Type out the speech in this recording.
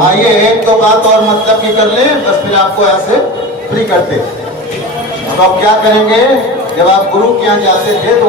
आइए एक दो बात और मतलब की कर ले, बस फिर आपको ऐसे फ्री करते। अब आप क्या करेंगे, जब आप गुरु के यहाँ जाते थे तो